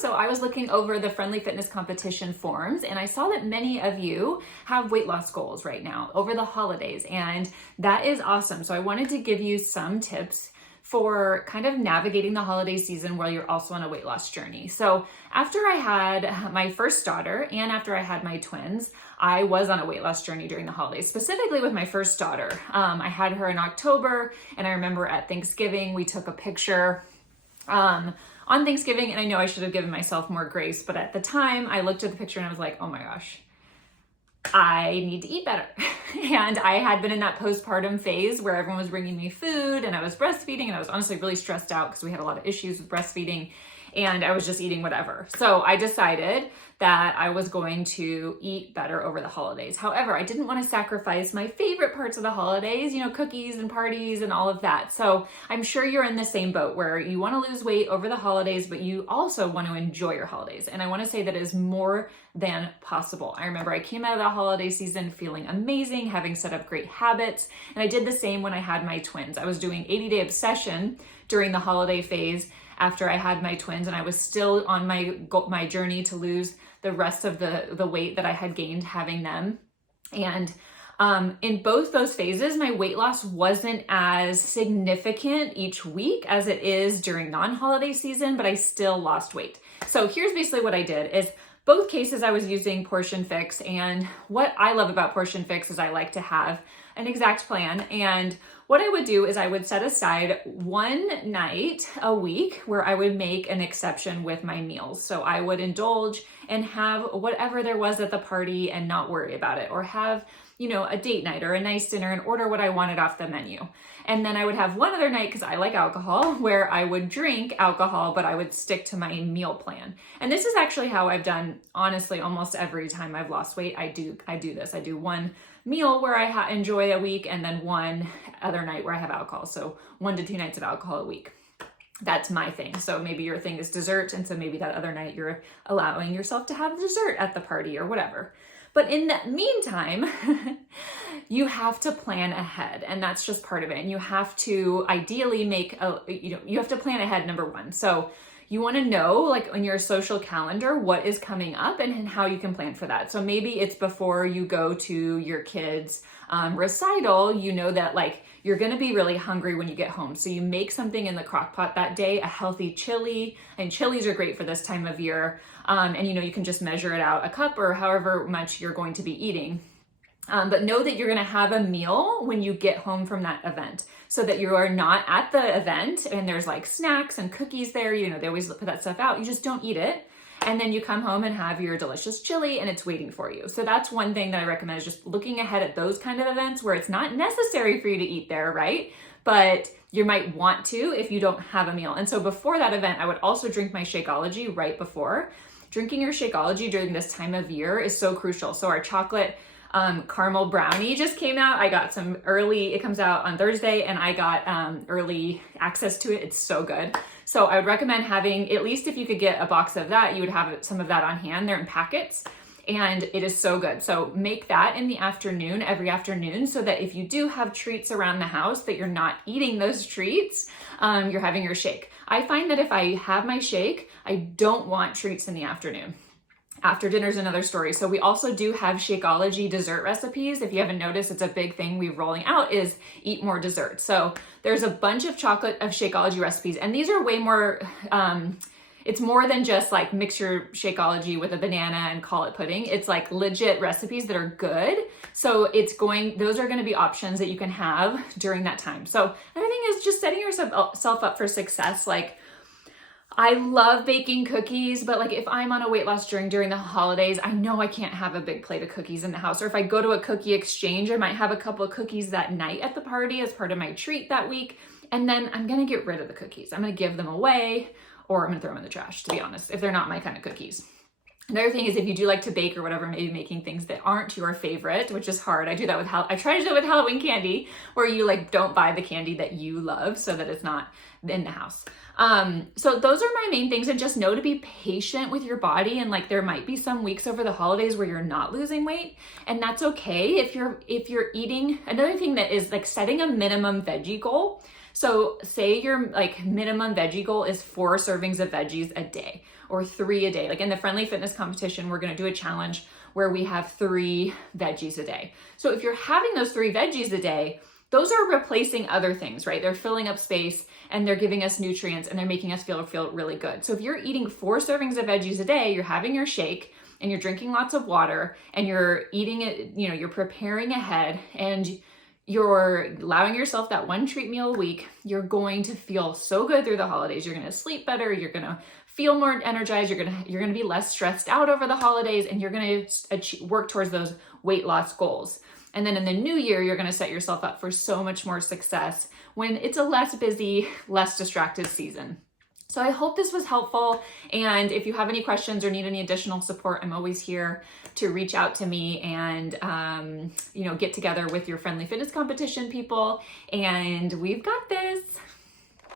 So I was looking over the Friendly Fitness competition forums, and I saw that many of you have weight loss goals right now over the holidays, and that is awesome. So I wanted to give you some tips for kind of navigating the holiday season while you're also on a weight loss journey. So after I had my first daughter and after I had my twins, I was on a weight loss journey during the holidays, specifically with my first daughter. I had her in October, and I remember at Thanksgiving, we took a picture on Thanksgiving, and I know I should have given myself more grace, but at the time I looked at the picture and I was like, oh my gosh, I need to eat better. And I had been in that postpartum phase where everyone was bringing me food and I was breastfeeding, and I was honestly really stressed out because we had a lot of issues with breastfeeding and I was just eating whatever. So I decided that I was going to eat better over the holidays. However, I didn't want to sacrifice my favorite parts of the holidays, cookies and parties and all of that. So I'm sure you're in the same boat where you want to lose weight over the holidays, but you also want to enjoy your holidays. And I want to say that is more than possible. I remember I came out of the holiday season feeling amazing, having set up great habits. And I did the same when I had my twins. I was doing 80-day obsession during the holiday phase after I had my twins, and I was still on my journey to lose the rest of the weight that I had gained having them. And in both those phases, my weight loss wasn't as significant each week as it is during non-holiday season, but I still lost weight. So here's basically what I did is both cases I was using Portion Fix, and what I love about Portion Fix is I like to have an exact plan. And what I would do is I would set aside one night a week where I would make an exception with my meals. So I would indulge and have whatever there was at the party and not worry about it, or have, a date night or a nice dinner and order what I wanted off the menu. And then I would have one other night, because I like alcohol, where I would drink alcohol, but I would stick to my meal plan. And this is actually how I've done, honestly, almost every time I've lost weight. I do this. I do one meal where I enjoy a week, and then one other night where I have alcohol. So 1 to 2 nights of alcohol a week. That's my thing. So maybe your thing is dessert, and so maybe that other night you're allowing yourself to have dessert at the party or whatever. But in the meantime, you have to plan ahead, and that's just part of it. And you have to ideally you have to plan ahead, number one. So you want to know, like on your social calendar, what is coming up and how you can plan for that. So maybe it's before you go to your kids' recital, that like you're going to be really hungry when you get home. So you make something in the crock pot that day, a healthy chili, and chilies are great for this time of year. And you can just measure it out, a cup or however much you're going to be eating. But know that you're going to have a meal when you get home from that event, so that you are not at the event and there's like snacks and cookies there. They always put that stuff out. You just don't eat it. And then you come home and have your delicious chili and it's waiting for you. So that's one thing that I recommend, is just looking ahead at those kind of events where it's not necessary for you to eat there, right? But you might want to if you don't have a meal. And so before that event, I would also drink my Shakeology right before. Drinking your Shakeology during this time of year is so crucial. So our chocolate caramel brownie just came out. I got some early, it comes out on Thursday, and I got early access to it. It's so good. So I would recommend having, at least if you could get a box of that, you would have some of that on hand. They're in packets, and it is so good. So make that in the afternoon, every afternoon, so that if you do have treats around the house, that you're not eating those treats, you're having your shake. I find that if I have my shake, I don't want treats in the afternoon. After dinner is another story. So we also do have Shakeology dessert recipes. If you haven't noticed, it's a big thing we're rolling out, is eat more dessert. So there's a bunch of Shakeology recipes, and these are way more, it's more than just like mix your Shakeology with a banana and call it pudding. It's like legit recipes that are good. So those are going to be options that you can have during that time. So another thing is just setting yourself up for success. Like, I love baking cookies, but like if I'm on a weight loss journey during the holidays, I know I can't have a big plate of cookies in the house. Or if I go to a cookie exchange, I might have a couple of cookies that night at the party as part of my treat that week. And then I'm going to get rid of the cookies. I'm going to give them away, or I'm going to throw them in the trash, to be honest, if they're not my kind of cookies. Another thing is, if you do like to bake or whatever, maybe making things that aren't your favorite, which is hard. I do that I try to do it with Halloween candy, where you like don't buy the candy that you love so that it's not in the house. So those are my main things, and just know to be patient with your body. And like, there might be some weeks over the holidays where you're not losing weight, and that's okay. If you're eating, another thing that is like setting a minimum veggie goal. So say your like minimum veggie goal is 4 servings of veggies a day or 3 a day. Like in the Friendly Fitness competition, we're going to do a challenge where we have 3 veggies a day. So if you're having those 3 veggies a day, those are replacing other things, right? They're filling up space and they're giving us nutrients and they're making us feel really good. So if you're eating 4 servings of veggies a day, you're having your shake and you're drinking lots of water and you're eating it, you know, you're preparing ahead and you're allowing yourself that one treat meal a week, you're going to feel so good through the holidays. You're going to sleep better. You're going to feel more energized. You're going to be less stressed out over the holidays, and you're going to work towards those weight loss goals. And then in the new year, you're going to set yourself up for so much more success when it's a less busy, less distracted season. So I hope this was helpful. And if you have any questions or need any additional support, I'm always here to reach out to me and, get together with your Friendly Fitness competition people. And we've got this.